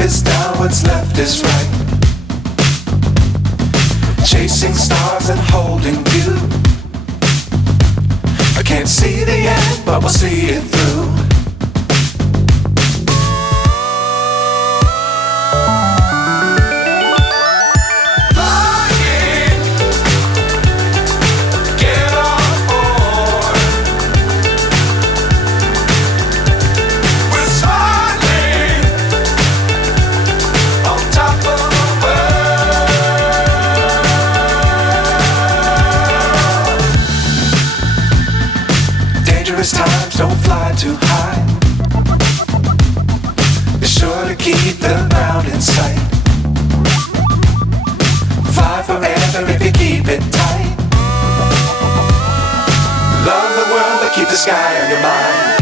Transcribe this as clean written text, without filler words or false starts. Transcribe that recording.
is down, what's left is right. Chasing stars and holding you. I can't see the end, but we'll see it through. Times don't fly too high. Be sure to keep the ground in sight. Fly forever if you keep it tight. Love the world but keep the sky on your mind.